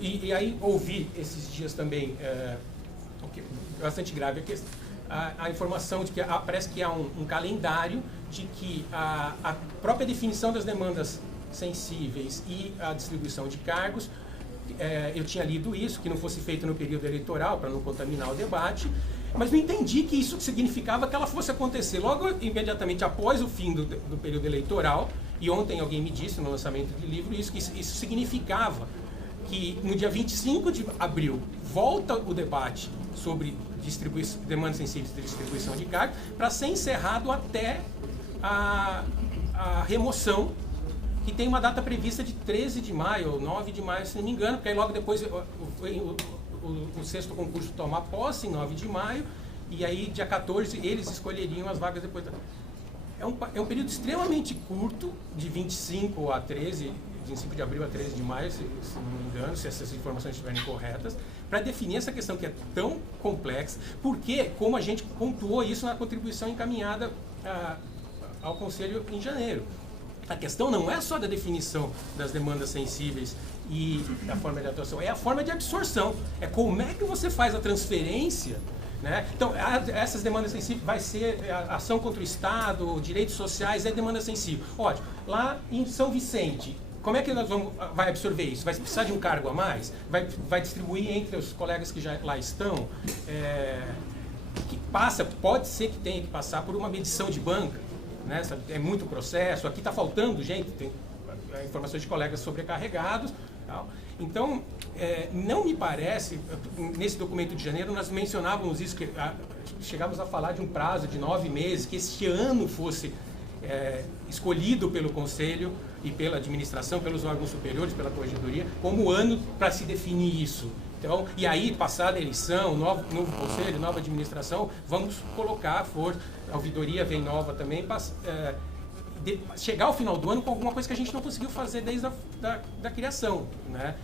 E aí ouvi esses dias também, o que é bastante grave, a informação de que parece que há um calendário de que a própria definição das demandas sensíveis e a distribuição de cargos, eu tinha lido isso, que não fosse feito no período eleitoral, para não contaminar o debate, mas não entendi que isso significava que ela fosse acontecer logo imediatamente após o fim do período eleitoral, e ontem alguém me disse no lançamento do livro isso, que isso significava que no dia 25 de abril volta o debate sobre demandas sensíveis de distribuição de cargos para ser encerrado até a remoção, que tem uma data prevista de 13 de maio ou 9 de maio, se não me engano, porque aí logo depois o sexto concurso toma posse em 9 de maio, e aí dia 14 eles escolheriam as vagas depois. É um período extremamente curto, de 25 a 13, 25 de abril a 13 de maio, se não me engano, se essas informações estiverem corretas, para definir essa questão que é tão complexa, porque, como a gente pontuou isso na contribuição encaminhada ao Conselho em janeiro, a questão não é só da definição das demandas sensíveis e da forma de atuação, é a forma de absorção, é como é que você faz a transferência, né? Então, essas demandas sensíveis vai ser a ação contra o Estado, direitos sociais, é demanda sensível. Ótimo, lá em São Vicente, como é que nós vai absorver isso? Vai precisar de um cargo a mais? Vai distribuir entre os colegas que já lá estão? Pode ser que tenha que passar por uma medição de banca, né? É muito processo, aqui está faltando gente, tem informações de colegas sobrecarregados. Tal. Então, não me parece, nesse documento de janeiro nós mencionávamos isso, que chegávamos a falar de um prazo de 9 meses, que este ano fosse escolhido pelo Conselho e pela administração, pelos órgãos superiores, pela Corregedoria, como ano para se definir isso. Então, e aí, passada a eleição, novo Conselho, nova administração, vamos colocar a força, a ouvidoria vem nova também, chegar ao final do ano com alguma coisa que a gente não conseguiu fazer desde da criação, né?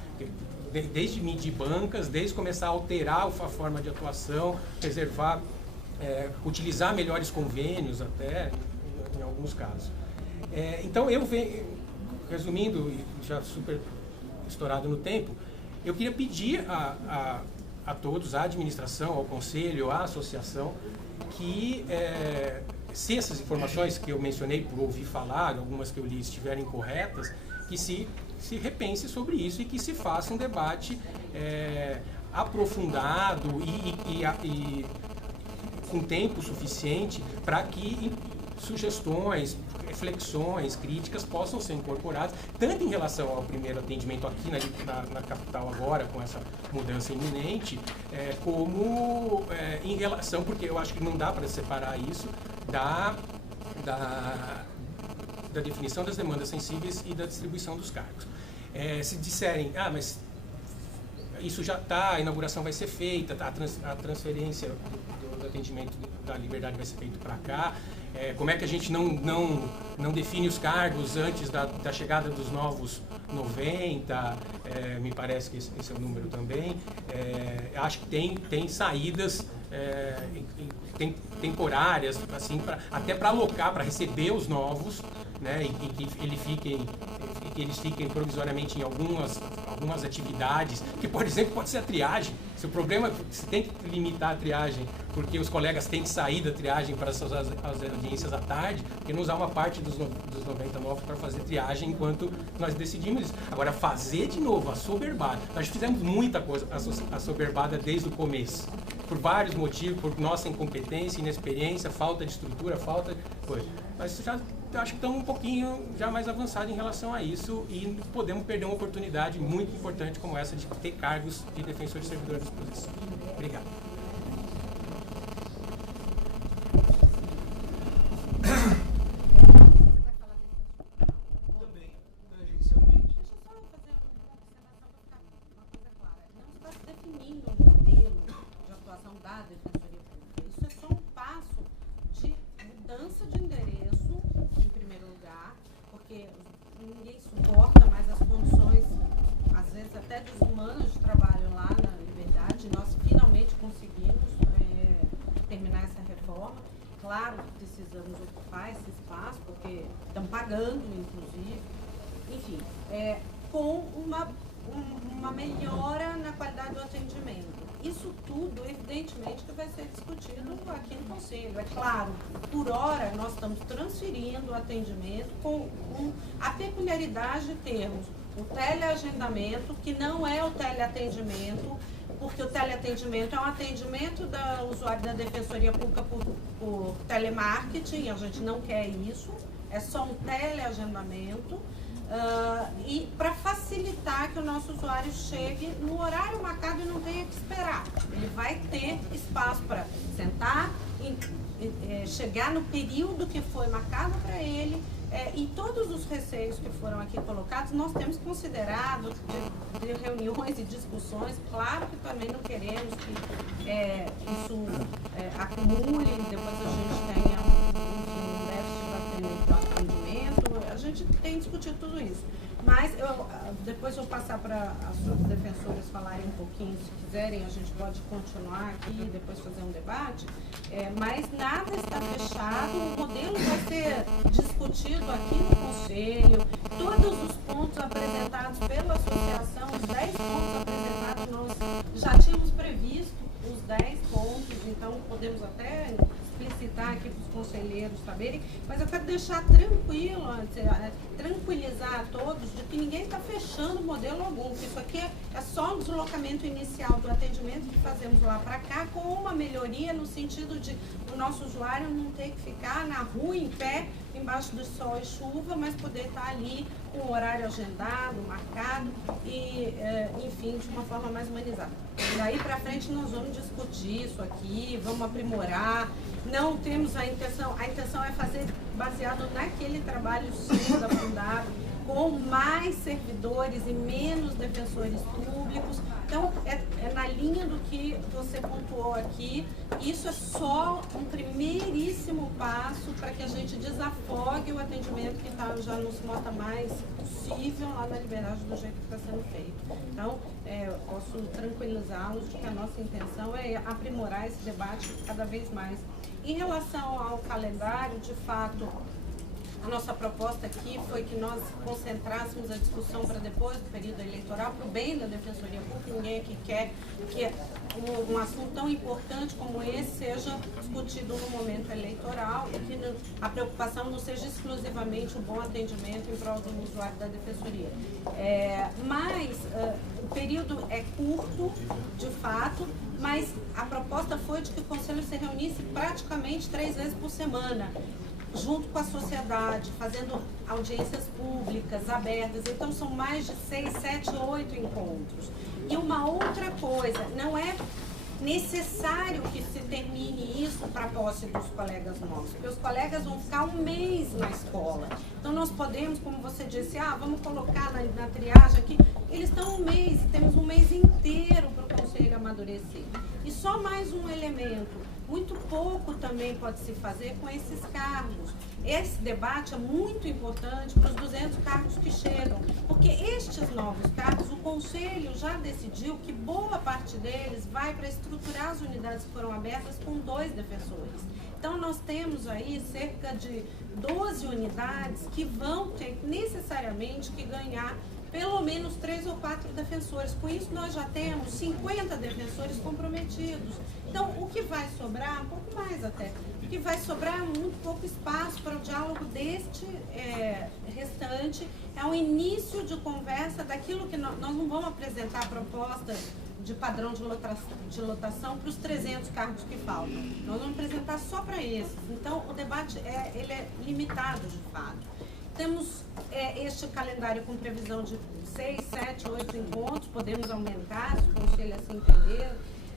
Desde medir bancas, desde começar a alterar a forma de atuação, preservar, utilizar melhores convênios até, em alguns casos. Então, eu venho, resumindo, já super estourado no tempo, eu queria pedir a todos, à administração, ao conselho, à associação, que se essas informações que eu mencionei por ouvir falar, algumas que eu li estiverem corretas, que se repense sobre isso e que se faça um debate aprofundado e com tempo suficiente para que sugestões, reflexões, críticas possam ser incorporadas, tanto em relação ao primeiro atendimento aqui na capital agora, com essa mudança iminente, como em relação, porque eu acho que não dá para separar isso da definição das demandas sensíveis e da distribuição dos cargos. Se disserem, mas isso já está, a inauguração vai ser feita, a transferência do atendimento da Liberdade vai ser feito para cá, como é que a gente não define os cargos antes da chegada dos novos 90, me parece que esse é o número também. Acho que tem saídas temporárias, assim, até para alocar, para receber os novos, né, e que eles fiquem provisoriamente em algumas atividades, que, por exemplo, pode ser a triagem. Se o problema, se tem que limitar a triagem, porque os colegas têm que sair da triagem para as audiências à tarde, porque não usar uma parte dos 99 para fazer triagem enquanto nós decidimos isso. Agora, fazer de novo a soberbada. Nós fizemos muita coisa a soberbada desde o começo, por vários motivos, por nossa incompetência, inexperiência, falta de estrutura, falta de coisa. Mas já acho que estamos um pouquinho já mais avançados em relação a isso e podemos perder uma oportunidade muito importante como essa de ter cargos de defensor de servidor à disposição. Obrigado. Claro que precisamos ocupar esse espaço, porque estão pagando, inclusive, enfim, com uma uma melhora na qualidade do atendimento. Isso tudo, evidentemente, que vai ser discutido aqui no Conselho. É claro, por hora, nós estamos transferindo o atendimento com a peculiaridade de termos o teleagendamento, que não é o teleatendimento, porque o teleatendimento é um atendimento da usuário da Defensoria Pública por telemarketing, a gente não quer isso, é só um teleagendamento. E para facilitar que o nosso usuário chegue no horário marcado e não tenha que esperar. Ele vai ter espaço para sentar, chegar no período que foi marcado para ele, e todos os receios que foram aqui colocados, nós temos considerado de reuniões e discussões. Claro que também não queremos que isso acumule, depois a gente tenha um déficit de atendimento. A gente tem discutido tudo isso. Mas depois vou passar para as suas defensoras falarem um pouquinho, se quiserem, a gente pode continuar aqui e depois fazer um debate. Mas nada está fechado, o modelo vai ser discutido aqui no Conselho, todos os pontos apresentados pela associação, os 10 pontos apresentados, nós já tínhamos previsto os 10 pontos, então podemos até explicitar aqui para os conselheiros saberem, mas eu quero deixar tranquilo, tranquilizar a todos de que ninguém está fechando modelo algum, que isso aqui é só um deslocamento inicial do atendimento que fazemos lá para cá, com uma melhoria no sentido de o nosso usuário não ter que ficar na rua em pé, embaixo do sol e chuva, mas poder estar ali com o horário agendado, marcado e, enfim, de uma forma mais humanizada. Daí para frente nós vamos discutir isso aqui, vamos aprimorar. Não temos a intenção é fazer baseado naquele trabalho sim da Fundab, com mais servidores e menos defensores públicos. Então, é na linha do que você pontuou aqui. Isso é só um primeiríssimo passo para que a gente desafogue o atendimento que já não se mostra mais possível lá na Liberdade do jeito que está sendo feito. Então, eu posso tranquilizá-los de que a nossa intenção é aprimorar esse debate cada vez mais. Em relação ao calendário, de fato, a nossa proposta aqui foi que nós concentrássemos a discussão para depois do período eleitoral, para o bem da Defensoria Pública. Ninguém aqui quer que um assunto tão importante como esse seja discutido no momento eleitoral e que a preocupação não seja exclusivamente o bom atendimento em prol do usuário da Defensoria. Mas o período é curto, de fato, mas a proposta foi de que o Conselho se reunisse praticamente 3 vezes por semana, junto com a sociedade, fazendo audiências públicas, abertas. Então, são mais de 6, 7, 8 encontros. E uma outra coisa, não é necessário que se termine isso para a posse dos colegas nossos, porque os colegas vão ficar um mês na escola. Então, nós podemos, como você disse, vamos colocar na triagem aqui, eles estão um mês, e temos um mês inteiro para o Conselho amadurecer. E só mais um elemento, muito pouco também pode se fazer com esses cargos. Esse debate é muito importante para os 200 cargos que chegam, porque estes novos cargos, o Conselho já decidiu que boa parte deles vai para estruturar as unidades que foram abertas com 2 defensores. Então, nós temos aí cerca de 12 unidades que vão ter necessariamente que ganhar pelo menos 3 ou 4 defensores. Com isso, nós já temos 50 defensores comprometidos. Então, o que vai sobrar, um pouco mais até, o que vai sobrar é muito pouco espaço para o diálogo deste restante. É um início de conversa daquilo que nós não vamos apresentar a proposta de padrão de lotação para os 300 cargos que faltam. Nós vamos apresentar só para esses. Então, o debate ele é limitado, de fato. Temos este calendário com previsão de 6, 7, 8 encontros, podemos aumentar, se o Conselho assim entender,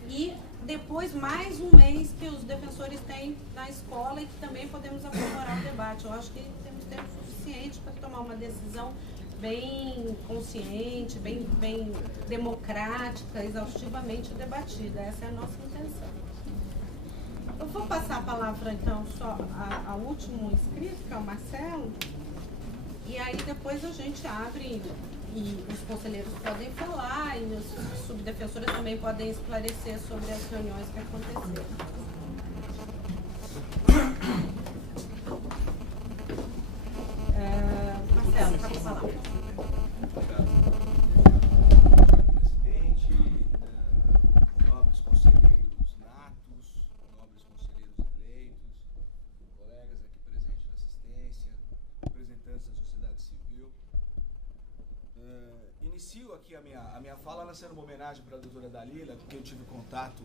e depois mais um mês que os defensores têm na escola e que também podemos aprimorar o debate. Eu acho que temos tempo suficiente para tomar uma decisão bem consciente, bem democrática, exaustivamente debatida. Essa é a nossa intenção. Eu vou passar a palavra, então, só ao último inscrito, que é o Marcelo. E aí depois a gente abre e os conselheiros podem falar e os subdefensores também podem esclarecer sobre as reuniões que aconteceram. Marcelo, pode falar. a minha fala ela sendo uma homenagem para a doutora Dalila, porque eu tive contato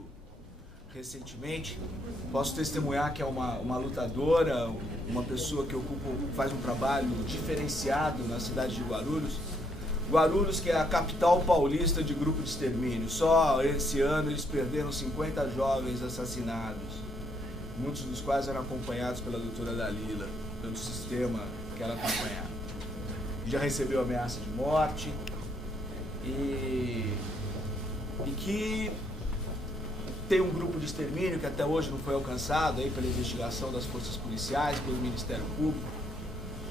recentemente. Posso testemunhar que é uma lutadora, uma pessoa que faz um trabalho diferenciado na cidade de Guarulhos. Guarulhos, que é a capital paulista de grupo de extermínio. Só esse ano eles perderam 50 jovens assassinados, muitos dos quais eram acompanhados pela doutora Dalila, pelo sistema que ela acompanhava. Já recebeu ameaça de morte e que tem um grupo de extermínio que até hoje não foi alcançado aí pela investigação das forças policiais, pelo Ministério Público,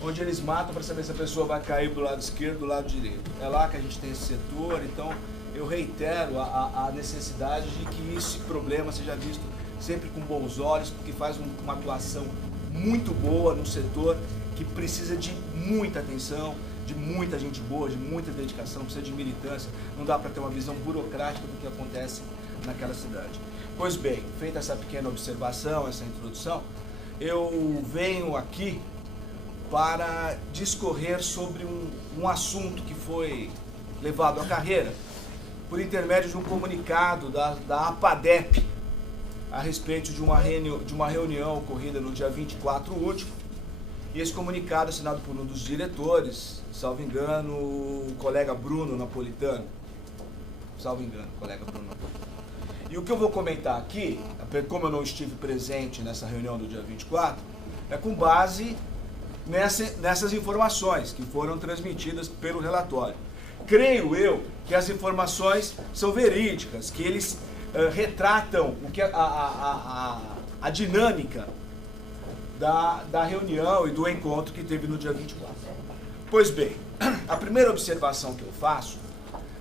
onde eles matam para saber se a pessoa vai cair do lado esquerdo ou do lado direito. É lá que a gente tem esse setor, então eu reitero a necessidade de que esse problema seja visto sempre com bons olhos, porque faz uma atuação muito boa no setor que precisa de muita atenção, de muita gente boa, de muita dedicação, precisa de militância. Não dá para ter uma visão burocrática do que acontece naquela cidade. Pois bem, feita essa pequena observação, essa introdução, eu venho aqui para discorrer sobre um assunto que foi levado à carreira por intermédio de um comunicado da APADEP a respeito de uma reunião ocorrida no dia 24 último, e esse comunicado assinado por um dos diretores, salvo engano, o colega Bruno Napolitano. E o que eu vou comentar aqui, como eu não estive presente nessa reunião do dia 24, é com base nessas informações que foram transmitidas pelo relatório. Creio eu que as informações são verídicas, que eles retratam o que a dinâmica da reunião e do encontro que teve no dia 24. Pois bem, a primeira observação que eu faço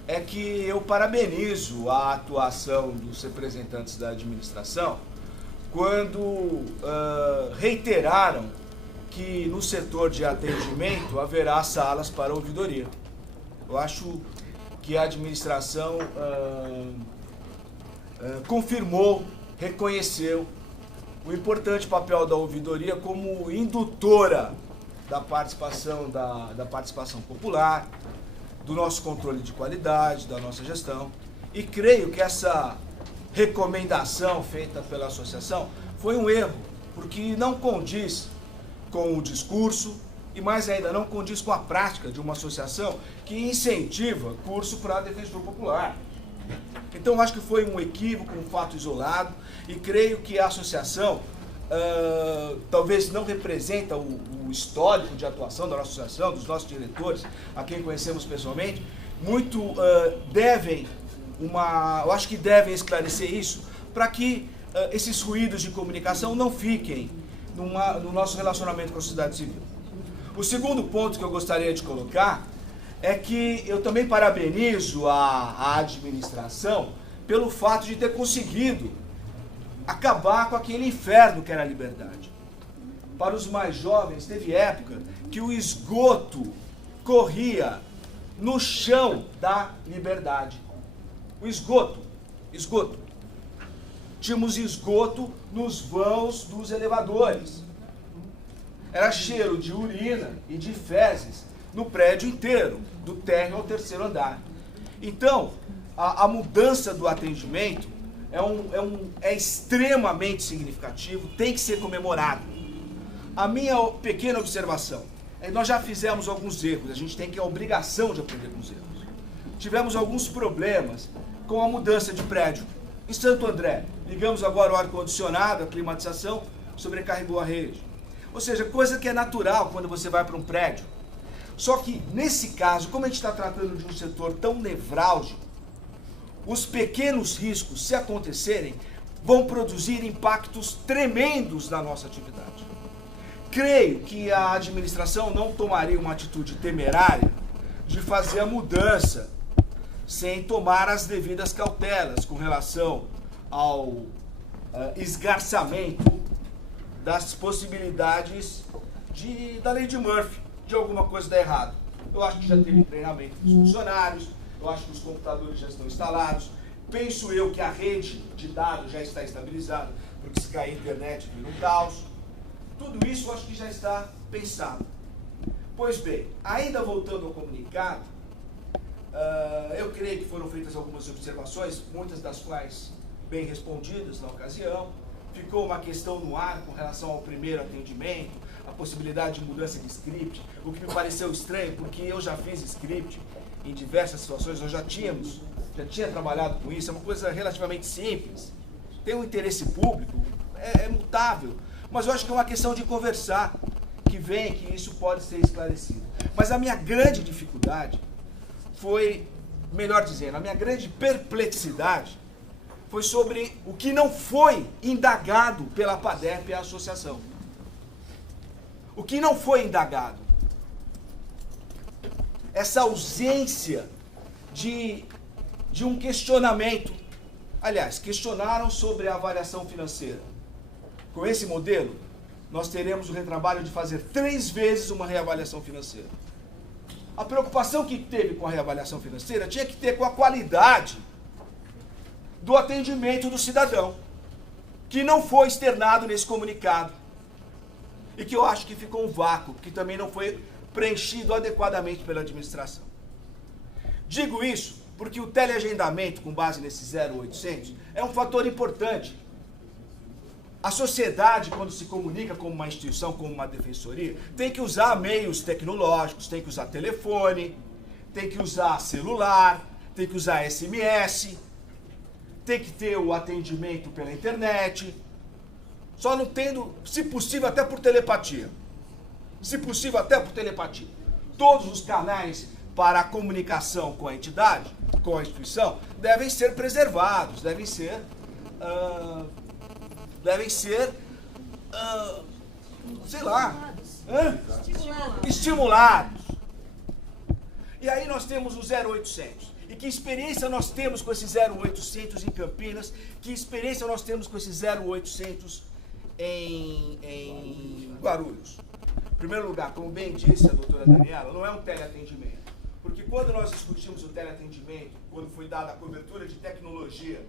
é que eu parabenizo a atuação dos representantes da administração quando reiteraram que no setor de atendimento haverá salas para ouvidoria. Eu acho que a administração confirmou, reconheceu o importante papel da ouvidoria como indutora da participação popular, do nosso controle de qualidade, da nossa gestão. E creio que essa recomendação feita pela associação foi um erro, porque não condiz com o discurso e, mais ainda, não condiz com a prática de uma associação que incentiva curso para defensor popular. Então, acho que foi um equívoco, um fato isolado, e creio que a associação talvez não representa o histórico de atuação da nossa associação, dos nossos diretores, a quem conhecemos pessoalmente, eu acho que devem esclarecer isso, para que esses ruídos de comunicação não fiquem no nosso relacionamento com a sociedade civil. O segundo ponto que eu gostaria de colocar é que eu também parabenizo a administração pelo fato de ter conseguido acabar com aquele inferno que era a liberdade. Para os mais jovens, teve época que o esgoto corria no chão da liberdade. O esgoto. Tínhamos esgoto nos vãos dos elevadores. Era cheiro de urina e de fezes no prédio inteiro, do térreo ao terceiro andar. Então, a mudança do atendimento é extremamente significativo, tem que ser comemorado. A minha pequena observação é que nós já fizemos alguns erros, a gente tem a obrigação de aprender com os erros. Tivemos alguns problemas com a mudança de prédio. Em Santo André, ligamos agora o ar-condicionado, a climatização, sobrecarregou a rede. Ou seja, coisa que é natural quando você vai para um prédio. Só que, nesse caso, como a gente está tratando de um setor tão nevrálgico, os pequenos riscos, se acontecerem, vão produzir impactos tremendos na nossa atividade. Creio que a administração não tomaria uma atitude temerária de fazer a mudança sem tomar as devidas cautelas com relação ao esgarçamento das possibilidades da lei de Murphy, de alguma coisa dar errado. Eu acho que já teve treinamento dos funcionários, eu acho que os computadores já estão instalados, penso eu que a rede de dados já está estabilizada, porque se cair a internet vira um caos. Tudo isso eu acho que já está pensado. Pois bem, ainda voltando ao comunicado, Eu creio que foram feitas algumas observações, muitas das quais bem respondidas na ocasião. Ficou uma questão no ar com relação ao primeiro atendimento, a possibilidade de mudança de script, o que me pareceu estranho, porque eu já fiz script em diversas situações, nós já tinha trabalhado com isso, é uma coisa relativamente simples, tem um interesse público, é mutável, mas eu acho que é uma questão de conversar, que isso pode ser esclarecido. Mas a minha grande dificuldade foi, melhor dizendo, a minha grande perplexidade foi sobre o que não foi indagado pela PADEP e a associação. O que não foi indagado. Essa ausência de um questionamento. Aliás, questionaram sobre a avaliação financeira. Com esse modelo, nós teremos o retrabalho de fazer 3 vezes uma reavaliação financeira. A preocupação que teve com a reavaliação financeira tinha que ter com a qualidade do atendimento do cidadão, que não foi externado nesse comunicado. E que eu acho que ficou um vácuo, que também não foi preenchido adequadamente pela administração. Digo isso porque o teleagendamento, com base nesse 0800, é um fator importante. A sociedade, quando se comunica com uma instituição, como uma defensoria, tem que usar meios tecnológicos, tem que usar telefone, tem que usar celular, tem que usar SMS, tem que ter o atendimento pela internet, só não tendo, se possível, até por telepatia. Se possível, até por telepatia. Todos os canais para a comunicação com a entidade, com a instituição, devem ser preservados, devem ser sei lá, estimulados. E aí nós temos o 0800. E que experiência nós temos com esse 0800 em Campinas? Que experiência nós temos com esse 0800 em Guarulhos? Em primeiro lugar, como bem disse a doutora Daniela, não é um teleatendimento. Porque quando nós discutimos o teleatendimento, quando foi dada a cobertura de tecnologia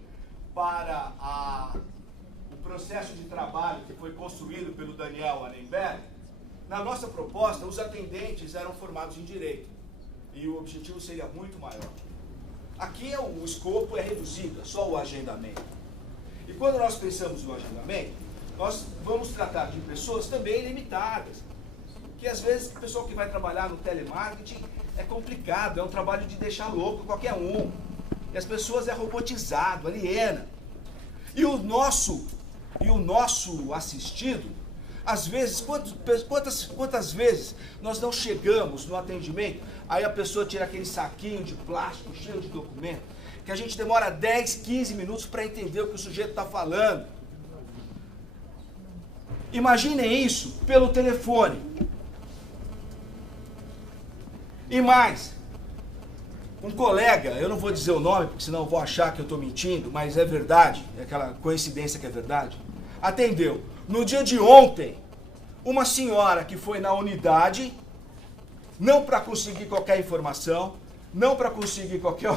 para o processo de trabalho que foi construído pelo Daniel Anenberg, na nossa proposta, os atendentes eram formados em direito. E o objetivo seria muito maior. Aqui o escopo é reduzido, é só o agendamento. E quando nós pensamos no agendamento, nós vamos tratar de pessoas também limitadas. Que às vezes o pessoal que vai trabalhar no telemarketing é complicado, é um trabalho de deixar louco qualquer um. E as pessoas é robotizado, aliena. E o nosso assistido, às vezes, quantas vezes nós não chegamos no atendimento, aí a pessoa tira aquele saquinho de plástico cheio de documento, que a gente demora 10, 15 minutos para entender o que o sujeito está falando. Imaginem isso pelo telefone. E mais, um colega, eu não vou dizer o nome, porque senão eu vou achar que eu estou mentindo, mas é verdade, é aquela coincidência que é verdade, atendeu. No dia de ontem, uma senhora que foi na unidade, não para conseguir qualquer informação, não para conseguir qualquer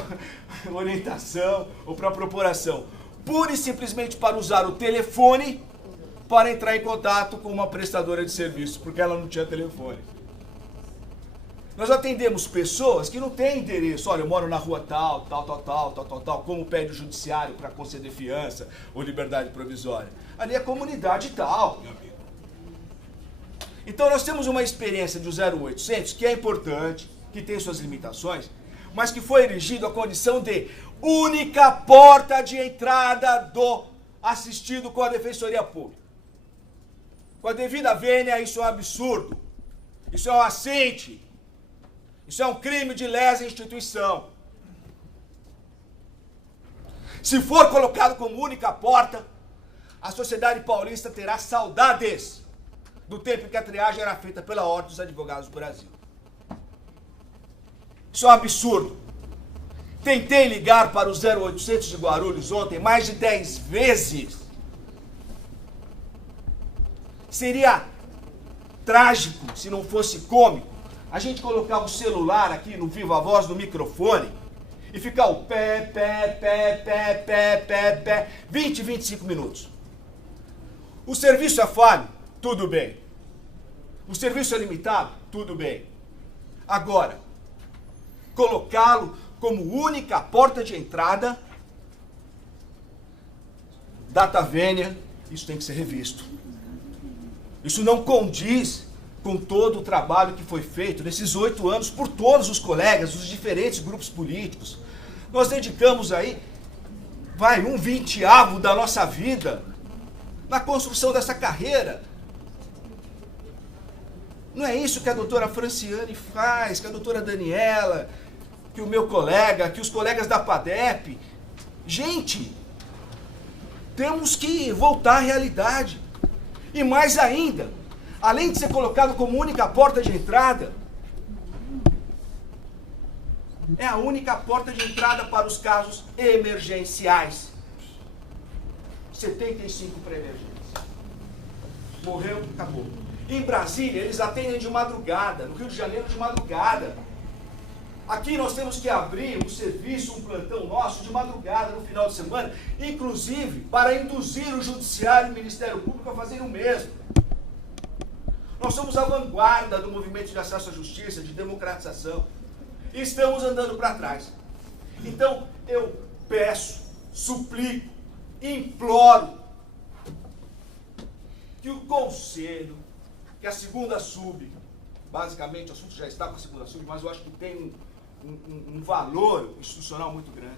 orientação ou para propor ação, pura e simplesmente para usar o telefone para entrar em contato com uma prestadora de serviço, porque ela não tinha telefone. Nós atendemos pessoas que não têm endereço. Olha, eu moro na rua tal, como pede o judiciário para conceder fiança ou liberdade provisória. Ali é comunidade tal. Então nós temos uma experiência do 0800 que é importante, que tem suas limitações, mas que foi erigido a condição de única porta de entrada do assistido com a Defensoria Pública. Com a devida vênia, isso é um absurdo. Isso é um assinte. Isso é um crime de lesa instituição. Se for colocado como única porta, a sociedade paulista terá saudades do tempo em que a triagem era feita pela Ordem dos Advogados do Brasil. Isso é um absurdo. Tentei ligar para o 0800 de Guarulhos ontem mais de 10 vezes. Seria trágico se não fosse cômico a gente colocar o celular aqui no Viva Voz, no microfone, e ficar o pé, 20, 25 minutos. O serviço é falho? Tudo bem. O serviço é limitado? Tudo bem. Agora, colocá-lo como única porta de entrada, data vênia, isso tem que ser revisto. Isso não condiz com todo o trabalho que foi feito nesses 8 anos por todos os colegas dos diferentes grupos políticos. Nós dedicamos aí, 1/20 da nossa vida na construção dessa carreira. Não é isso que a doutora Franciane faz, que a doutora Daniela, que o meu colega, que os colegas da PADEP. Gente, temos que voltar à realidade. E mais ainda, além de ser colocado como única porta de entrada, é a única porta de entrada para os casos emergenciais. 75 para emergência. Morreu, acabou. Em Brasília, eles atendem de madrugada. No Rio de Janeiro, de madrugada. Aqui nós temos que abrir um serviço, um plantão nosso de madrugada no final de semana, inclusive para induzir o Judiciário e o Ministério Público a fazerem o mesmo. Nós somos a vanguarda do movimento de acesso à justiça, de democratização. E estamos andando para trás. Então, eu peço, suplico, imploro que o Conselho, que a segunda sub, basicamente o assunto já está com a segunda sub, mas eu acho que tem um valor institucional muito grande.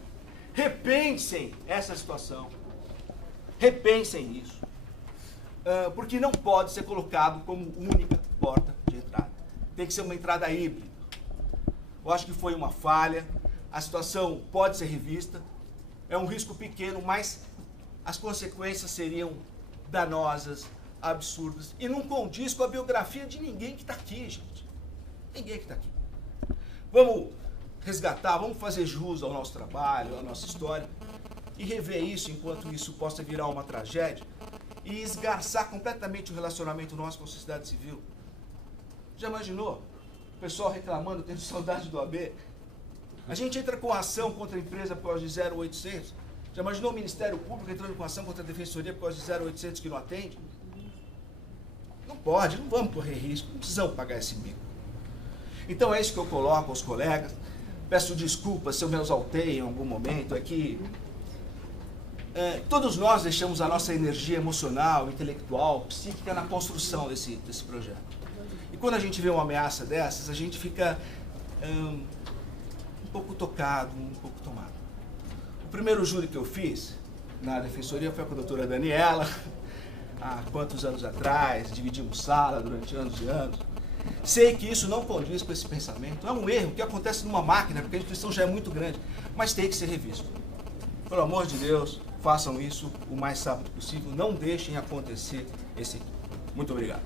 Repensem essa situação. Repensem isso. Porque não pode ser colocado como única porta de entrada. Tem que ser uma entrada híbrida. Eu acho que foi uma falha. A situação pode ser revista. É um risco pequeno, mas as consequências seriam danosas, absurdas. E não condiz com a biografia de ninguém que está aqui, gente. Ninguém que está aqui. Vamos resgatar, vamos fazer jus ao nosso trabalho, à nossa história, e rever isso enquanto isso possa virar uma tragédia e esgarçar completamente o relacionamento nosso com a sociedade civil. Já imaginou? O pessoal reclamando, tendo saudade do AB. A gente entra com ação contra a empresa por causa de 0800. Já imaginou o Ministério Público entrando com ação contra a Defensoria por causa de 0800 que não atende? Não pode, não vamos correr risco, não precisamos pagar esse bico. Então é isso que eu coloco aos colegas. Peço desculpas se eu me exaltei em algum momento. É que todos nós deixamos a nossa energia emocional, intelectual, psíquica na construção desse projeto. E quando a gente vê uma ameaça dessas, a gente fica um pouco tocado, um pouco tomado. O primeiro júri que eu fiz na Defensoria foi com a doutora Daniela, há quantos anos atrás, dividimos sala durante anos e anos. Sei que isso não condiz com esse pensamento. É um erro que acontece numa máquina, porque a instituição já é muito grande, mas tem que ser revisto. Pelo amor de Deus, façam isso o mais rápido possível. Não deixem acontecer esse aqui. Muito obrigado.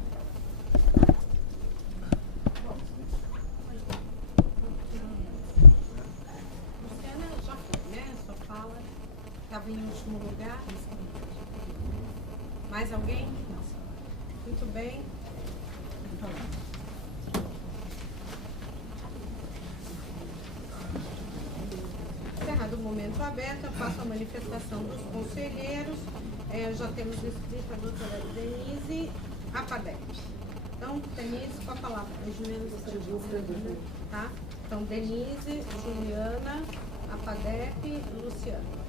Luciana, já foi, né? Sua fala estava em último lugar. Mais alguém? Muito bem. Encerrado o momento aberto, eu faço a manifestação dos conselheiros. Já temos inscrita a doutora Denise Apadep. Então, Denise, com a palavra. Tá? Então, Denise, Juliana, Apadep e Luciana.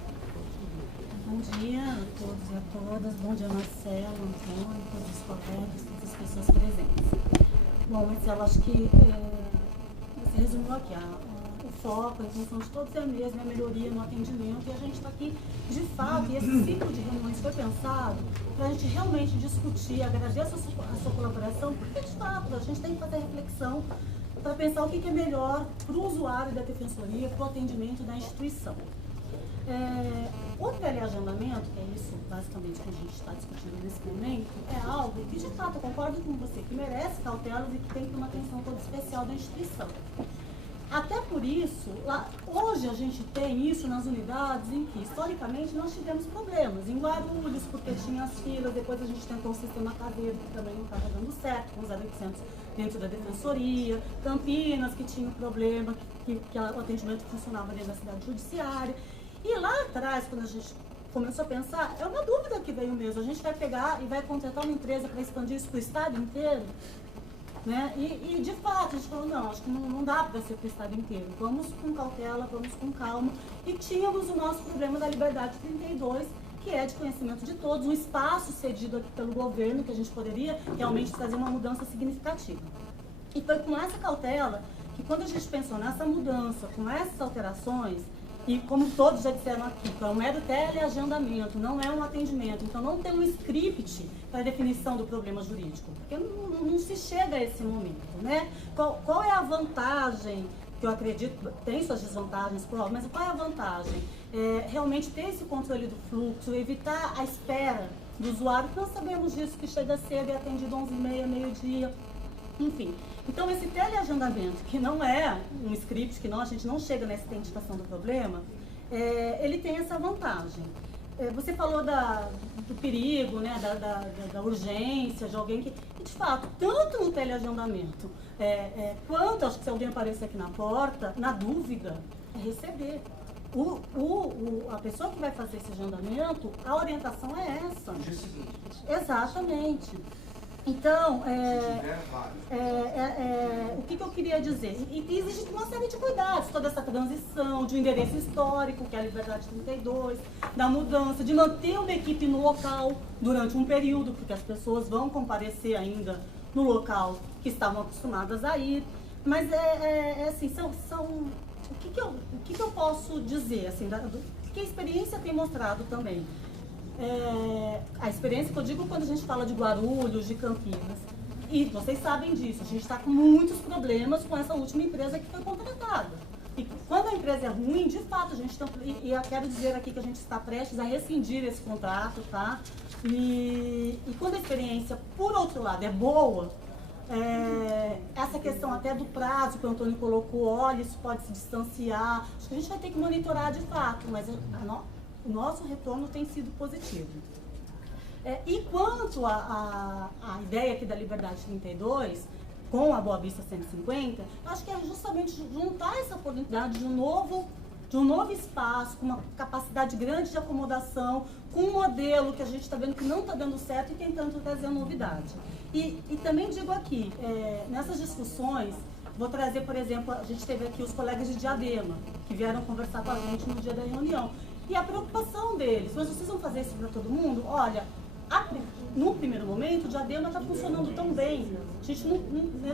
Bom dia a todos e a todas. Bom dia, Marcelo, Antônio, todos os colegas, todas as pessoas presentes. Bom, Marcelo, acho que você resumiu aqui. O foco, a intenção de todos é a mesma, é a melhoria no atendimento. E a gente está aqui, de fato, e esse ciclo de reuniões foi pensado para a gente realmente discutir. Agradeço a sua colaboração, porque, de fato, a gente tem que fazer reflexão para pensar o que é melhor para o usuário da Defensoria, para o atendimento da instituição. O teleagendamento, que é isso basicamente que a gente está discutindo nesse momento, é algo que, de fato, eu concordo com você, que merece cautelas e que tem que ter uma atenção toda especial da instituição. Até por isso, hoje a gente tem isso nas unidades em que, historicamente, nós tivemos problemas. Em Guarulhos, porque tinha as filas, depois a gente tentou o sistema caseiro, que também não estava dando certo, com os 0800 dentro da Defensoria. Campinas, que tinha um problema, que o atendimento funcionava dentro da cidade judiciária. E lá atrás, quando a gente começou a pensar, é uma dúvida que veio mesmo. A gente vai pegar e vai contratar uma empresa para expandir isso para o estado inteiro? Né? E de fato, a gente falou, não, acho que não dá para ser prestado inteiro. Vamos com cautela, vamos com calma. E tínhamos o nosso problema da Liberdade 32, que é de conhecimento de todos, um espaço cedido aqui pelo governo, que a gente poderia realmente trazer uma mudança significativa. E foi com essa cautela que, quando a gente pensou nessa mudança, com essas alterações, e como todos já disseram aqui, é um mero teleagendamento, não é um atendimento, então não tem um script para a definição do problema jurídico, porque não se chega a esse momento, né? Qual é a vantagem, que eu acredito, tem suas desvantagens, mas qual é a vantagem? Realmente ter esse controle do fluxo, evitar a espera do usuário, que nós sabemos disso, que chega cedo e é atendido 11h30, meio-dia, enfim. Então, esse teleagendamento, que não é um script, que a gente não chega nessa identificação do problema, ele tem essa vantagem. Você falou do perigo, né, da urgência de alguém que, de fato, tanto no teleagendamento, quanto, acho que se alguém aparecer aqui na porta, na dúvida, é receber. A pessoa que vai fazer esse agendamento, a orientação é essa. Exatamente. Então, o que eu queria dizer? E existe uma série de cuidados, toda essa transição de um endereço histórico, que é a Liberdade 32, da mudança, de manter uma equipe no local durante um período, porque as pessoas vão comparecer ainda no local que estavam acostumadas a ir. Mas, assim, o que eu posso dizer, assim, que a experiência tem mostrado também? A experiência que eu digo quando a gente fala de Guarulhos, de Campinas, e vocês sabem disso, a gente está com muitos problemas com essa última empresa que foi contratada. E quando a empresa é ruim, de fato, a gente e eu quero dizer aqui que a gente está prestes a rescindir esse contrato, tá? E quando a experiência, por outro lado, é boa, essa questão até do prazo que o Antônio colocou, olha, isso pode se distanciar, acho que a gente vai ter que monitorar de fato, mas o nosso retorno tem sido positivo. E quanto à ideia aqui da Liberdade 32, com a Boa Vista 150, acho que é justamente juntar essa oportunidade de um novo espaço, com uma capacidade grande de acomodação, com um modelo que a gente está vendo que não está dando certo e tentando trazer a novidade. E também digo aqui, nessas discussões, vou trazer, por exemplo, a gente teve aqui os colegas de Diadema, que vieram conversar com a gente no dia da reunião. E a preocupação deles, mas vocês vão fazer isso para todo mundo? Olha, no primeiro momento, o Diadema está funcionando tão bem. A gente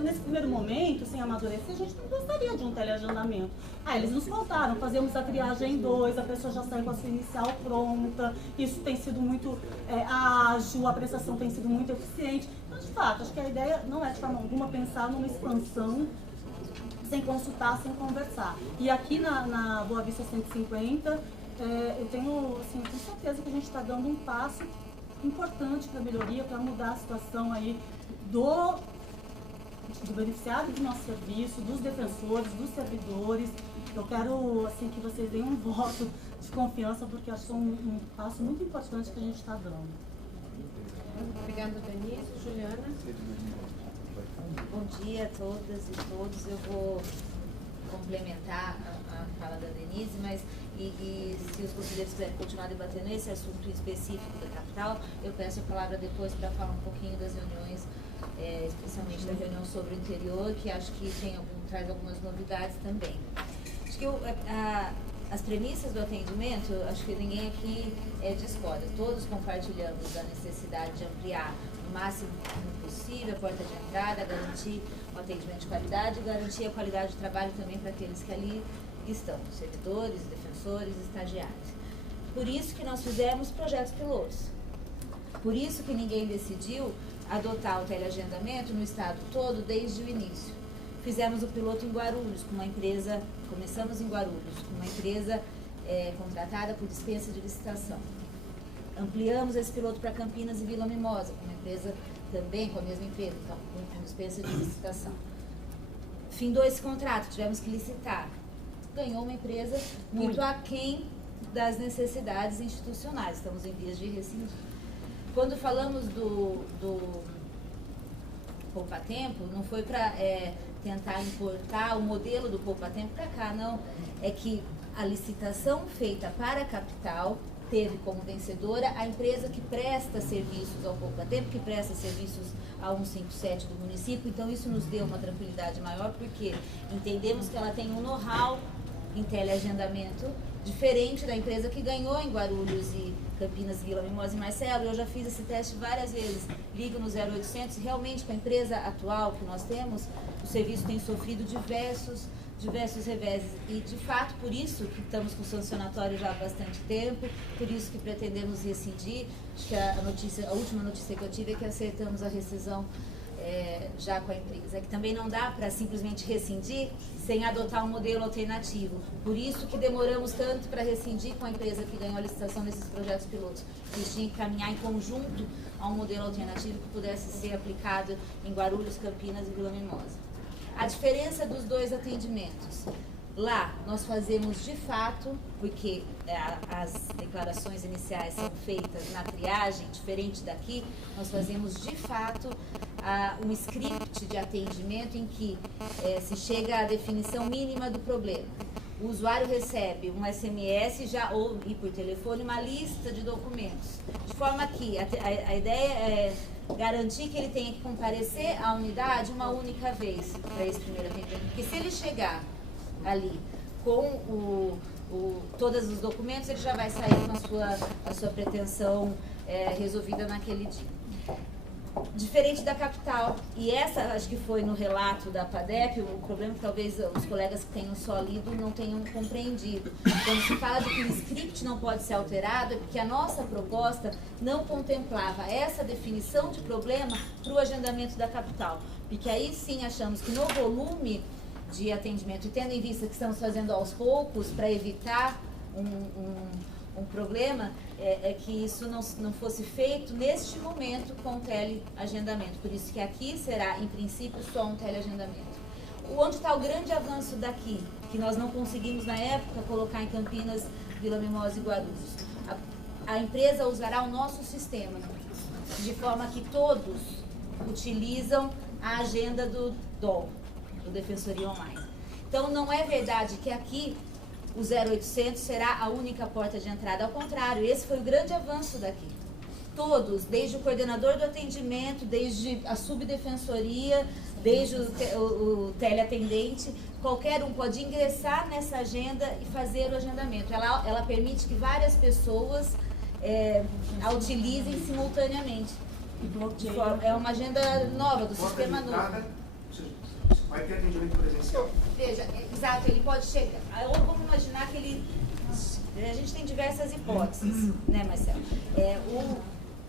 nesse primeiro momento, sem amadurecer, a gente não gostaria de um teleagendamento. Eles nos contaram, fazemos a triagem em 2, a pessoa já sai com a sua inicial pronta, isso tem sido muito ágil, a prestação tem sido muito eficiente. Mas, de fato, acho que a ideia não é, de forma alguma, pensar numa expansão sem consultar, sem conversar. E aqui na Boa Vista 150, eu tenho certeza que a gente está dando um passo importante para a melhoria, para mudar a situação aí do beneficiário do nosso serviço, dos defensores, dos servidores. Eu quero que vocês deem um voto de confiança, porque acho que é um passo muito importante que a gente está dando. Obrigada, Denise. Juliana? Bom dia a todas e todos. Eu vou complementar a fala da Denise, mas se os conselheiros quiserem continuar debatendo esse assunto específico da capital, eu peço a palavra depois para falar um pouquinho das reuniões, especialmente da reunião sobre o interior, que acho que traz algumas novidades também. Acho que as premissas do atendimento, acho que ninguém aqui discorda. Todos compartilhamos da necessidade de ampliar o máximo possível a porta de entrada, garantir o atendimento de qualidade e garantir a qualidade de trabalho também para aqueles que ali estão, servidores, defensores, estagiários. Por isso que nós fizemos projetos pilotos. Por isso que ninguém decidiu adotar o teleagendamento no estado todo desde o início. Fizemos o piloto em Guarulhos, com uma empresa, começamos em Guarulhos, com uma empresa contratada por dispensa de licitação. Ampliamos esse piloto para Campinas e Vila Mimosa, com uma empresa também, com a mesma empresa, então, com dispensa de licitação. Findou esse contrato, tivemos que licitar. Ganhou uma empresa muito aquém das necessidades institucionais, estamos em vias de rescindir. Quando falamos do poupa-tempo, não foi para tentar importar o modelo do poupa-tempo para cá, não. É que a licitação feita para a capital teve como vencedora a empresa que presta serviços ao Poupa Tempo, que presta serviços a 157 do município. Então isso nos deu uma tranquilidade maior, porque entendemos que ela tem um know-how em teleagendamento diferente da empresa que ganhou em Guarulhos e Campinas, Vila Mimosa e Marcelo. Eu já fiz esse teste várias vezes. Ligo no 0800, realmente com a empresa atual que nós temos, o serviço tem sofrido diversos reveses, e de fato por isso que estamos com sancionatório já há bastante tempo, por isso que pretendemos rescindir. Acho que a última notícia que eu tive é que acertamos a rescisão já com a empresa, que também não dá para simplesmente rescindir sem adotar um modelo alternativo. Por isso que demoramos tanto para rescindir com a empresa que ganhou a licitação desses projetos pilotos. Eles tinham que caminhar em conjunto a um modelo alternativo que pudesse ser aplicado em Guarulhos, Campinas e Vila Mimosa. A diferença dos dois atendimentos. Lá nós fazemos de fato, porque as declarações iniciais são feitas na triagem, diferente daqui, nós fazemos de fato um script de atendimento em que se chega à definição mínima do problema. O usuário recebe um SMS e por telefone uma lista de documentos, de forma que a ideia é garantir que ele tenha que comparecer à unidade uma única vez para esse primeiro atendimento. Porque se ele chegar ali com todos os documentos, ele já vai sair com a sua pretensão resolvida naquele dia. Diferente da capital, e essa acho que foi no relato da PADEP, o problema que talvez os colegas que tenham só lido não tenham compreendido. Quando se fala de que o script não pode ser alterado, é porque a nossa proposta não contemplava essa definição de problema para o agendamento da capital. Porque aí sim achamos que no volume de atendimento, e tendo em vista que estamos fazendo aos poucos para evitar um problema, é que isso não fosse feito neste momento com teleagendamento. Por isso que aqui será, em princípio, só um teleagendamento. Onde está o grande avanço daqui, que nós não conseguimos na época colocar em Campinas, Vila Mimosa e Guarulhos? A empresa usará o nosso sistema, de forma que todos utilizam a agenda do DOL, do Defensoria Online. Então não é verdade que aqui o 0800 será a única porta de entrada. Ao contrário, esse foi o grande avanço daqui. Todos, desde o coordenador do atendimento, desde a subdefensoria, desde o teleatendente, qualquer um pode ingressar nessa agenda e fazer o agendamento. Ela permite que várias pessoas a utilizem simultaneamente. É uma agenda nova, do sistema novo. Vai ter atendimento presencial? Veja, exato, ele pode chegar. Ou vamos imaginar que a gente tem diversas hipóteses, né, Marcelo?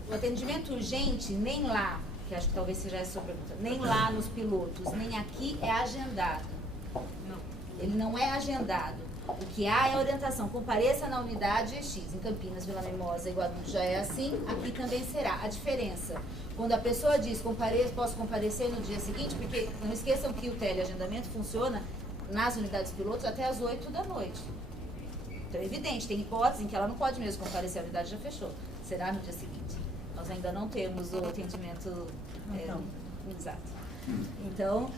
O atendimento urgente, nem lá, que acho que talvez seja essa a sua pergunta, nem lá nos pilotos, nem aqui é agendado. Não. Ele não é agendado. O que há é a orientação, compareça na unidade X. Em Campinas, Vila Mimosa e Guarulhos já é assim, aqui também será. A diferença, quando a pessoa diz posso comparecer no dia seguinte, porque não esqueçam que o teleagendamento funciona nas unidades pilotos até às 8 da noite. Então é evidente, tem hipótese em que ela não pode mesmo comparecer, a unidade já fechou. Será no dia seguinte. Nós ainda não temos o atendimento exato. Então,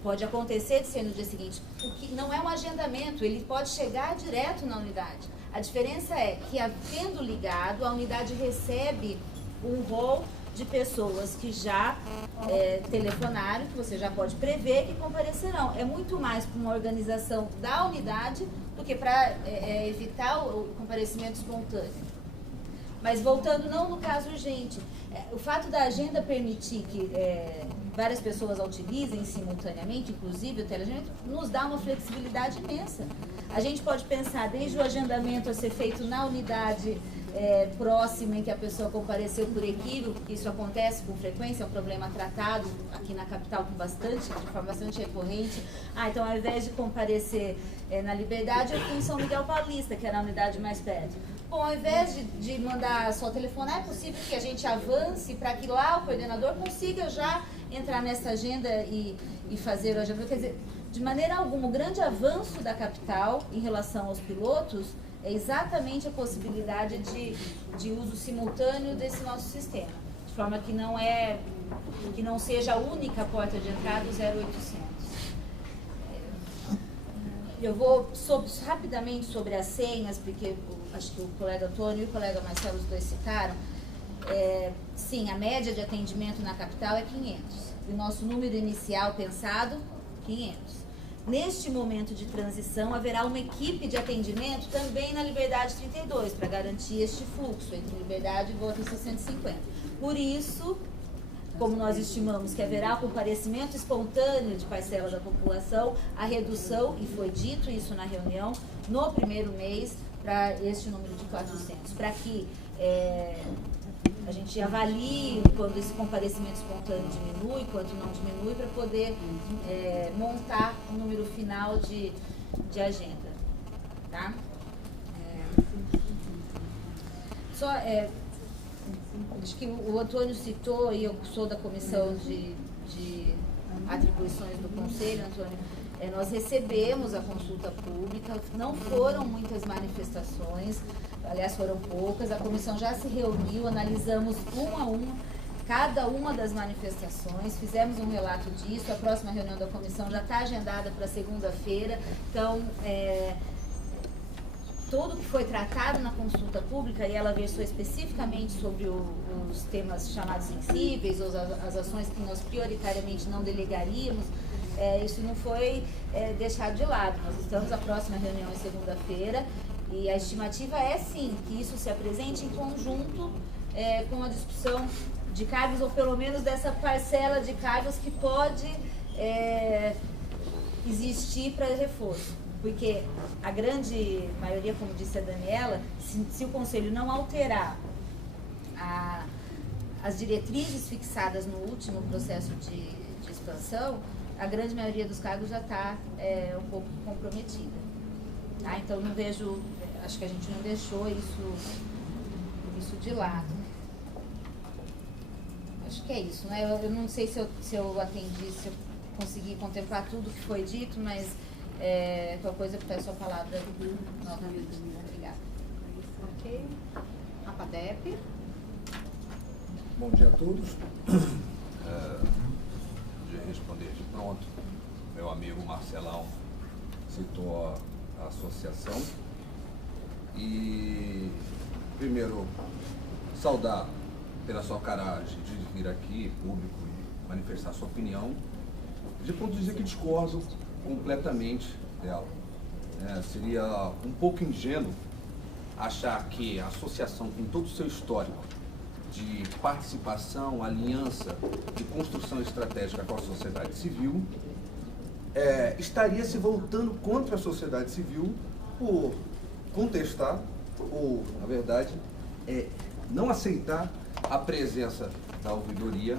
pode acontecer de ser no dia seguinte. O que não é um agendamento, ele pode chegar direto na unidade. A diferença é que, havendo ligado, a unidade recebe um rol de pessoas que já telefonaram, que você já pode prever que comparecerão. É muito mais para uma organização da unidade do que para evitar o comparecimento espontâneo. Mas voltando, não no caso urgente, o fato da agenda permitir que várias pessoas a utilizem simultaneamente, inclusive o teleagendamento, nos dá uma flexibilidade imensa. A gente pode pensar desde o agendamento a ser feito na unidade próxima em que a pessoa compareceu por equívoco, porque isso acontece com frequência, é um problema tratado aqui na capital de forma bastante recorrente. Então ao invés de comparecer na Liberdade, eu fui em São Miguel Paulista, que era a unidade mais perto. Bom, ao invés de mandar só telefonar, é possível que a gente avance para que lá o coordenador consiga já entrar nessa agenda e fazer o agendamento. Quer dizer, de maneira alguma, o grande avanço da capital em relação aos pilotos é exatamente a possibilidade de uso simultâneo desse nosso sistema, de forma que não seja a única porta de entrada do 0800. Eu vou rapidamente sobre as senhas, porque acho que o colega Antônio e o colega Marcelo, os dois citaram, sim, a média de atendimento na capital é 500. E o nosso número inicial pensado, 500. Neste momento de transição, haverá uma equipe de atendimento também na Liberdade 32, para garantir este fluxo entre Liberdade e Volta 650. Por isso, como nós estimamos que haverá comparecimento espontâneo de parcela da população, a redução, e foi dito isso na reunião, no primeiro mês, para este número de 400, para que a gente avalie quando esse comparecimento espontâneo diminui, quanto não diminui, para poder montar um número final de agenda. Tá? Acho que o Antônio citou, e eu sou da comissão de atribuições do Conselho, Antônio, nós recebemos a consulta pública, não foram muitas manifestações, aliás foram poucas, a comissão já se reuniu, analisamos um a um cada uma das manifestações, fizemos um relato disso, a próxima reunião da comissão já está agendada para segunda-feira, então tudo que foi tratado na consulta pública, e ela versou especificamente sobre os temas chamados sensíveis, ou as ações que nós prioritariamente não delegaríamos, isso não foi deixado de lado. Nós estamos à próxima reunião em segunda-feira, e a estimativa é sim, que isso se apresente em conjunto com a discussão de cargos, ou pelo menos dessa parcela de cargos que pode existir para reforço. Porque a grande maioria, como disse a Daniela, se o Conselho não alterar as diretrizes fixadas no último processo de expansão, a grande maioria dos cargos já está um pouco comprometida. Tá? Então, não vejo, acho que a gente não deixou isso de lado. Acho que é isso, né? Eu não sei se eu atendi, se eu consegui contemplar tudo que foi dito, mas qualquer coisa eu peço a palavra novamente. Obrigada. Ok. A PADEP. Bom dia a todos. De responder de pronto, meu amigo Marcelão citou a associação e primeiro saudar pela sua coragem de vir aqui público e manifestar sua opinião, de ponto dizer que discordo completamente dela. Seria um pouco ingênuo achar que a associação, com todo o seu histórico de participação, aliança e construção estratégica com a sociedade civil, estaria se voltando contra a sociedade civil por contestar ou, na verdade, não aceitar a presença da ouvidoria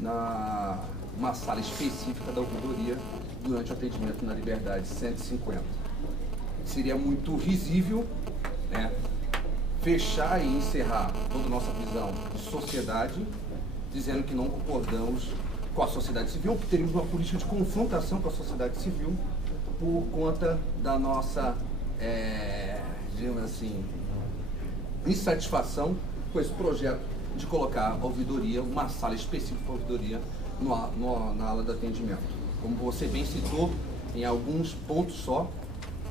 numa sala específica da ouvidoria durante o atendimento na Liberdade 150. Seria muito risível, fechar e encerrar toda a nossa visão de sociedade, dizendo que não concordamos com a sociedade civil, ou que teríamos uma política de confrontação com a sociedade civil por conta da nossa, digamos assim, insatisfação com esse projeto de colocar a ouvidoria, uma sala específica para a ouvidoria na ala de atendimento. Como você bem citou, em alguns pontos só,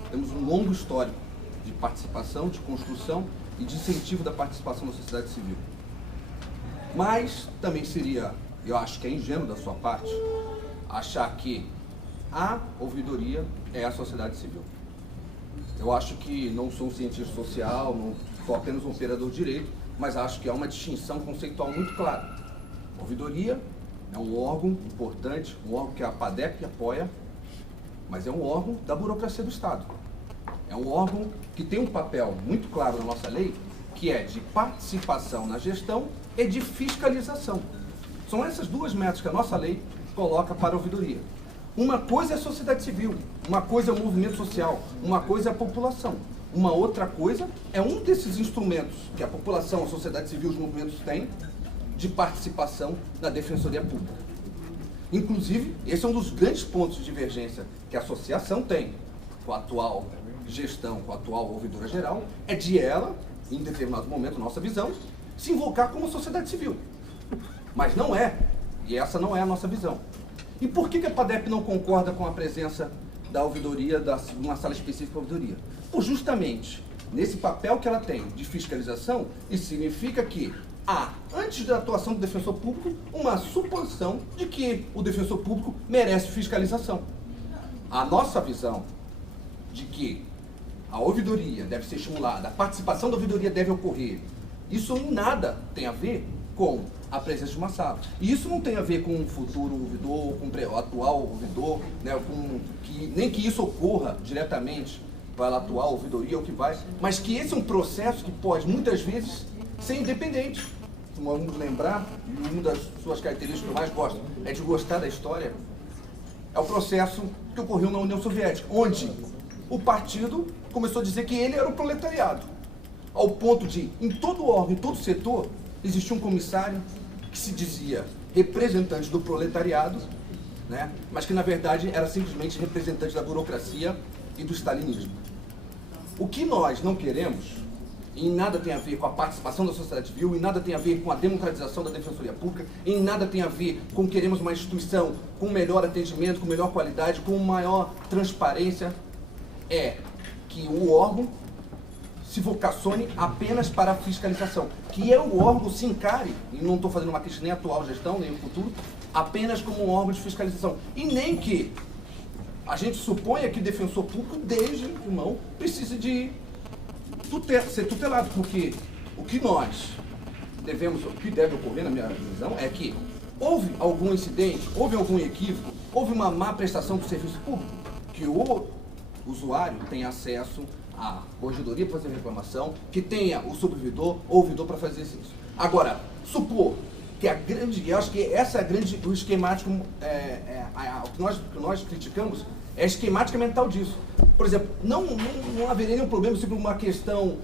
temos um longo histórico de participação, de construção e de incentivo da participação da sociedade civil. Mas também seria, eu acho que é ingênuo da sua parte, achar que a ouvidoria é a sociedade civil. Eu acho que não sou um cientista social, não sou apenas um operador de direito, mas acho que há uma distinção conceitual muito clara. A ouvidoria é um órgão importante, um órgão que a PADEP apoia, mas é um órgão da burocracia do Estado. É um órgão que tem um papel muito claro na nossa lei, que é de participação na gestão e de fiscalização. São essas duas metas que a nossa lei coloca para a ouvidoria. Uma coisa é a sociedade civil, uma coisa é o movimento social, uma coisa é a população. Uma outra coisa é um desses instrumentos que a população, a sociedade civil, os movimentos têm de participação na Defensoria Pública. Inclusive, esse é um dos grandes pontos de divergência que a associação tem com a atual gestão, com a atual ouvidora geral, é de ela, em determinado momento, nossa visão, se invocar como sociedade civil. Mas não é, e essa não é a nossa visão. E por que a PADEP não concorda com a presença da ouvidoria, de uma sala específica da ouvidoria? Por justamente nesse papel que ela tem de fiscalização, isso significa que há, antes da atuação do defensor público, uma suposição de que o defensor público merece fiscalização. A nossa visão de que a ouvidoria deve ser estimulada, a participação da ouvidoria deve ocorrer, isso em nada tem a ver com a presença de uma sala. E isso não tem a ver com o futuro ouvidor, com o atual ouvidor, né, nem que isso ocorra diretamente para a atual ouvidoria ou que vai, mas que esse é um processo que pode, muitas vezes, ser independente. Vamos lembrar, e uma das suas características que eu mais gosto é de gostar da história, é o processo que ocorreu na União Soviética, onde o partido começou a dizer que ele era o proletariado, ao ponto de, em todo órgão, em todo setor, existia um comissário que se dizia representante do proletariado, né, mas que na verdade era simplesmente representante da burocracia e do stalinismo. O que nós não queremos, e em nada tem a ver com a participação da sociedade civil, em nada tem a ver com a democratização da defensoria pública, em nada tem a ver com queremos uma instituição com melhor atendimento, com melhor qualidade, com maior transparência, é que o órgão se vocacione apenas para a fiscalização, que é o órgão se encare, e não estou fazendo uma crítica nem à atual gestão, nem no futuro, apenas como um órgão de fiscalização. E nem que a gente suponha que o defensor público, desde irmão, precise de ser tutelado, porque o que nós devemos, o que deve ocorrer, na minha visão, é que houve algum incidente, houve algum equívoco, houve uma má prestação do serviço público, que o usuário tenha acesso à corregedoria para fazer reclamação, que tenha o subouvidor ou ouvidor para fazer isso. Agora, supor que a grande, eu acho que essa é a grande, o esquemático, o que nós criticamos é a esquemática mental disso. Por exemplo, não haveria nenhum problema se por uma questão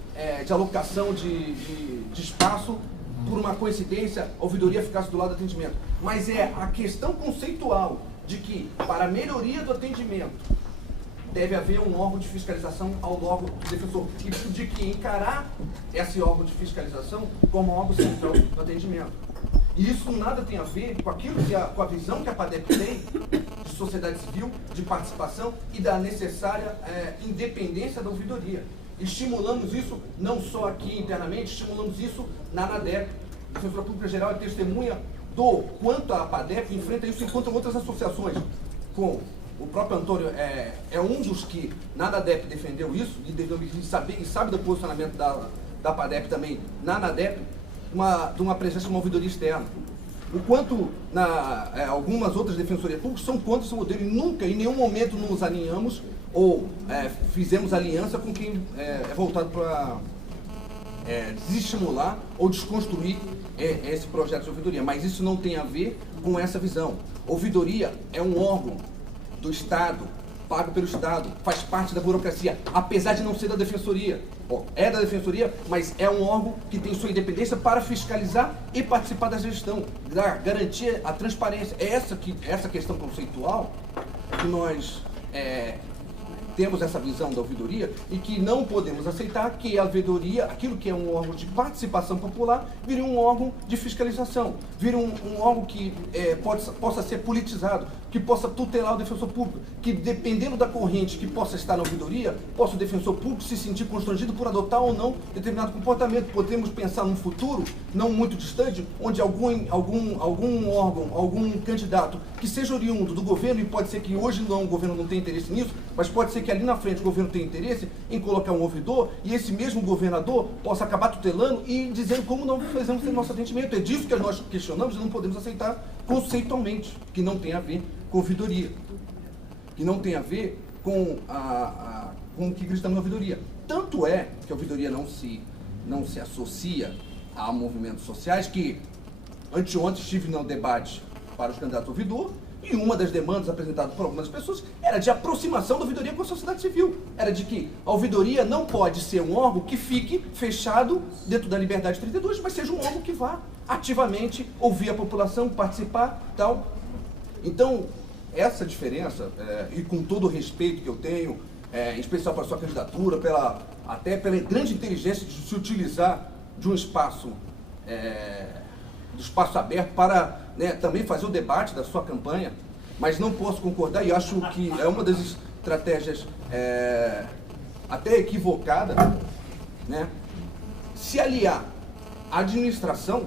de alocação de espaço, por uma coincidência, a ouvidoria ficasse do lado do atendimento. Mas é a questão conceitual de que, para a melhoria do atendimento, deve haver um órgão de fiscalização ao órgão do defensor. E de que encarar esse órgão de fiscalização como órgão central do atendimento. E isso nada tem a ver com aquilo com a visão que a PADEP tem de sociedade civil, de participação e da necessária independência da ouvidoria. Estimulamos isso não só aqui internamente, estimulamos isso na ANADEP. A Defensoria Pública Geral é testemunha do quanto a PADEP enfrenta isso enquanto outras associações. Com o próprio Antônio é um dos que na ANADEP defendeu isso e sabe do posicionamento da PADEP também na ANADEP, de uma presença de uma ouvidoria externa. O quanto algumas outras defensorias públicas são contra esse modelo e nunca, em nenhum momento, nos alinhamos ou fizemos aliança com quem é voltado para desestimular ou desconstruir esse projeto de ouvidoria. Mas isso não tem a ver com essa visão. Ouvidoria é um órgão do Estado, pago pelo Estado, faz parte da burocracia, apesar de não ser da defensoria. É da defensoria, mas é um órgão que tem sua independência para fiscalizar e participar da gestão, garantir a transparência. É essa questão conceitual que nós temos essa visão da ouvidoria e que não podemos aceitar que a ouvidoria, aquilo que é um órgão de participação popular, vire um órgão de fiscalização, vire um órgão que possa ser politizado, que possa tutelar o defensor público, que dependendo da corrente que possa estar na ouvidoria, possa o defensor público se sentir constrangido por adotar ou não determinado comportamento. Podemos pensar num futuro, não muito distante, onde algum órgão, algum candidato que seja oriundo do governo, e pode ser que hoje o governo não tenha interesse nisso, mas pode ser que ali na frente o governo tenha interesse em colocar um ouvidor e esse mesmo governador possa acabar tutelando e dizendo como não fazemos o nosso atendimento. É disso que nós questionamos e não podemos aceitar conceitualmente, que não tem a ver com ouvidoria, que não tem a ver com o que acreditamos na ouvidoria. Tanto é que a ouvidoria não se associa a movimentos sociais, que anteontem estive no debate para os candidatos a ouvidor, e uma das demandas apresentadas por algumas pessoas era de aproximação da ouvidoria com a sociedade civil. Era de que a ouvidoria não pode ser um órgão que fique fechado dentro da Liberdade 32, mas seja um órgão que vá ativamente ouvir a população, participar, tal. Então, essa diferença, e com todo o respeito que eu tenho, em especial para a sua candidatura, até pela grande inteligência de se utilizar de um espaço, do espaço aberto para também fazer o debate da sua campanha, mas não posso concordar e acho que é uma das estratégias até equivocada né? Se aliar à administração,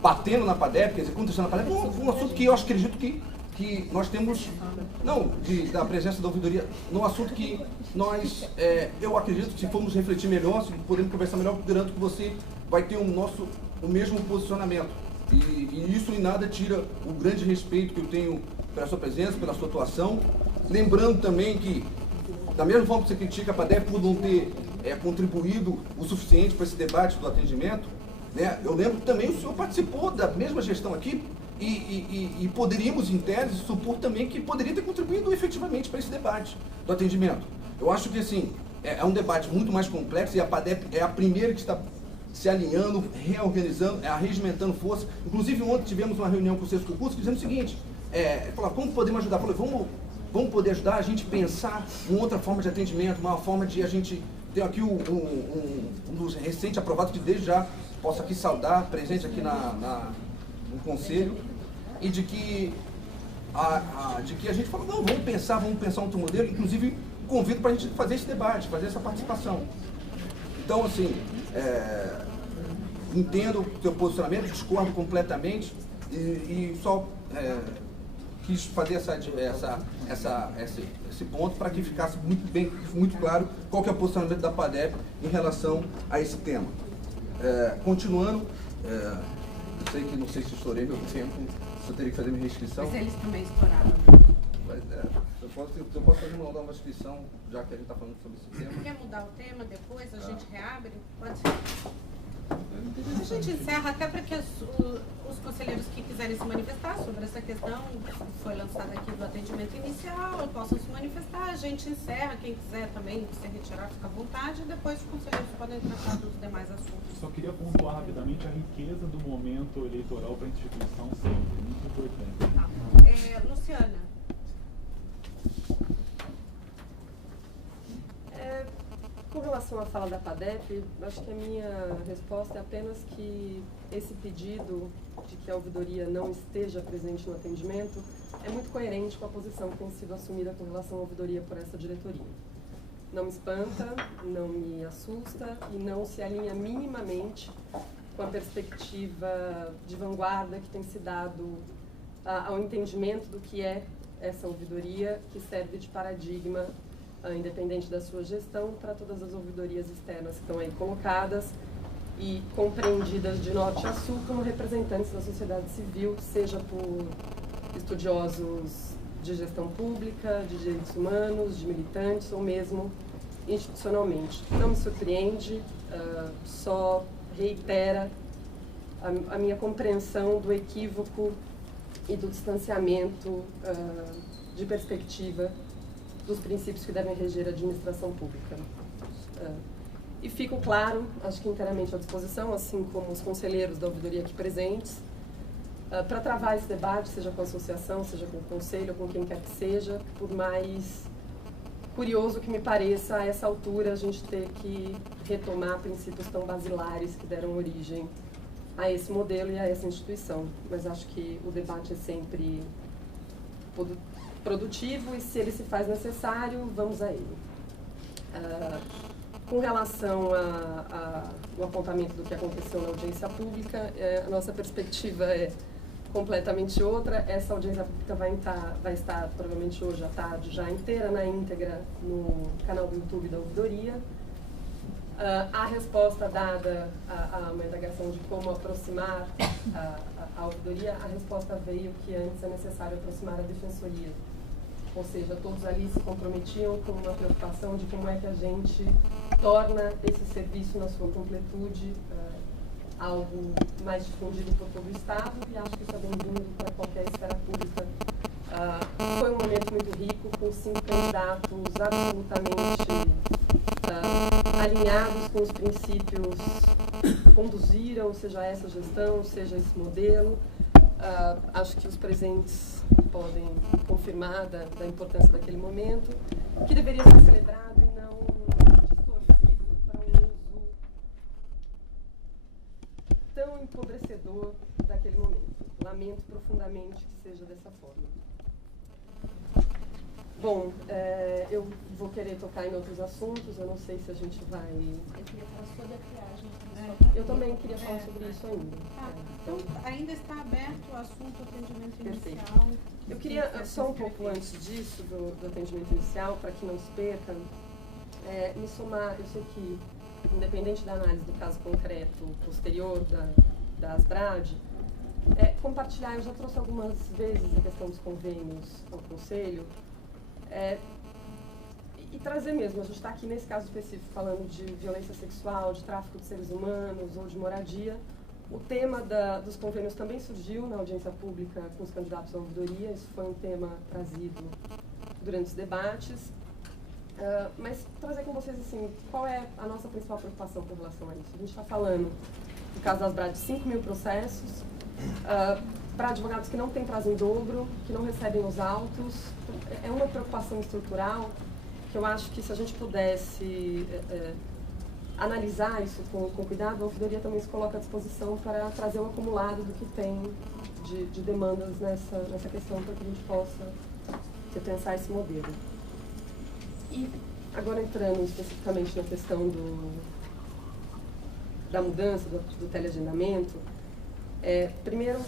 batendo na PADEP, quer dizer, acontecendo na PADEP, um assunto que eu acredito que nós temos, não da presença da ouvidoria, num assunto que nós, eu acredito que se formos refletir melhor, se podemos conversar melhor, garanto que você vai ter o mesmo posicionamento. E isso em nada tira o grande respeito que eu tenho pela sua presença, pela sua atuação. Lembrando também que, da mesma forma que você critica a PADEP por não ter contribuído o suficiente para esse debate do atendimento, né, eu lembro que também o senhor participou da mesma gestão aqui e poderíamos, em tese, supor também que poderia ter contribuído efetivamente para esse debate do atendimento. Eu acho que, assim, é um debate muito mais complexo e a PADEP é a primeira que está se alinhando, reorganizando, arregimentando força. Inclusive, ontem tivemos uma reunião com o Sesco Curso que dizendo o seguinte, falar, como podemos ajudar? Falei, vamos poder ajudar a gente pensar uma outra forma de atendimento, uma forma de a gente ter aqui um dos recente aprovados, que desde já posso aqui saudar, presente aqui no Conselho, e de que a gente fala, não, vamos pensar outro modelo, inclusive convido para a gente fazer esse debate, fazer essa participação. Então, assim, entendo o seu posicionamento, discordo completamente e só quis fazer esse ponto para que ficasse muito claro qual que é o posicionamento da PADEP em relação a esse tema. Continuando, eu não sei se estourei meu tempo, se eu teria que fazer minha restrição. Mas eles também estouraram. Mas, eu posso fazer uma nova inscrição, já que a gente está falando sobre esse tema. Quer mudar o tema depois? A gente reabre? Pode ser. A gente encerra até para que os conselheiros que quiserem se manifestar sobre essa questão que foi lançada aqui do atendimento inicial possam se manifestar. A gente encerra, quem quiser também se retirar, fica à vontade, e depois os conselheiros podem tratar dos demais assuntos. Só queria pontuar rapidamente a riqueza do momento eleitoral para a instituição sempre, muito importante. Luciana. Com relação à fala da PADEP, acho que a minha resposta é apenas que esse pedido de que a ouvidoria não esteja presente no atendimento é muito coerente com a posição que tem sido assumida com relação à ouvidoria por essa diretoria. Não me espanta, não me assusta e não se alinha minimamente com a perspectiva de vanguarda que tem se dado ao entendimento do que é essa ouvidoria, que serve de paradigma independente da sua gestão, para todas as ouvidorias externas que estão aí colocadas e compreendidas de norte a sul como representantes da sociedade civil, seja por estudiosos de gestão pública, de direitos humanos, de militantes ou mesmo institucionalmente. Não me surpreende, só reitera a minha compreensão do equívoco e do distanciamento de perspectiva dos princípios que devem reger a administração pública. E fico, claro, acho que inteiramente à disposição, assim como os conselheiros da ouvidoria aqui presentes, para travar esse debate, seja com a associação, seja com o conselho, ou com quem quer que seja, por mais curioso que me pareça, a essa altura, a gente ter que retomar princípios tão basilares que deram origem a esse modelo e a essa instituição. Mas acho que o debate é sempre produtivo e, se ele se faz necessário, vamos a ele. Com relação ao apontamento do que aconteceu na audiência pública, a nossa perspectiva é completamente outra. Essa audiência pública vai estar provavelmente hoje à tarde, já inteira, na íntegra, no canal do YouTube da ouvidoria. A resposta dada a uma indagação de como aproximar a ouvidoria, a resposta veio que antes é necessário aproximar a defensoria. Ou seja, todos ali se comprometiam com uma preocupação de como é que a gente torna esse serviço na sua completude algo mais difundido por todo o Estado, e acho que isso é bem-vindo para qualquer esfera pública. Foi um momento muito rico, com 5 candidatos absolutamente alinhados com os princípios que conduziram, seja essa gestão, seja esse modelo. Acho que os presentes podem confirmar da importância daquele momento, que deveria ser celebrado e não distorcido para um uso tão empobrecedor daquele momento. Lamento profundamente que seja dessa forma. Bom, eu vou querer tocar em outros assuntos, eu não sei se a gente vai... Eu queria falar sobre a triagem. Eu também queria falar sobre isso ainda. Então, ainda está aberto o assunto atendimento Perfeito. inicial. Eu queria, só um pouco antes disso, do atendimento inicial, para que não se perca, me somar, eu sei que, independente da análise do caso concreto posterior da Asbrad, compartilhar, eu já trouxe algumas vezes a questão dos convênios ao Conselho, e trazer mesmo, a gente está aqui nesse caso específico falando de violência sexual, de tráfico de seres humanos ou de moradia. O tema dos convênios também surgiu na audiência pública com os candidatos à ouvidoria, isso foi um tema trazido durante os debates. Mas trazer com vocês, assim, qual é a nossa principal preocupação com relação a isso? A gente está falando, no caso das Asbrad, de 5 mil processos, para advogados que não têm prazo em dobro, que não recebem os autos. É uma preocupação estrutural que eu acho que se a gente pudesse analisar isso com cuidado, a ouvidoria também se coloca à disposição para trazer um acumulado do que tem de demandas nessa questão para que a gente possa repensar esse modelo. E agora entrando especificamente na questão da mudança, do teleagendamento, primeiro,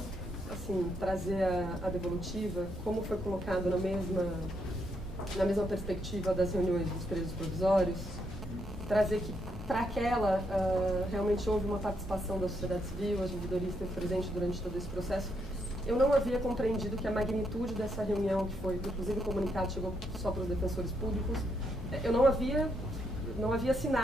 assim, trazer a devolutiva, como foi colocado na mesma perspectiva das reuniões dos presos provisórios, trazer que para aquela realmente houve uma participação da sociedade civil, a ouvidoria esteve presente durante todo esse processo. Eu não havia compreendido que a magnitude dessa reunião, que foi inclusive o comunicado chegou só para os defensores públicos, eu não havia assinado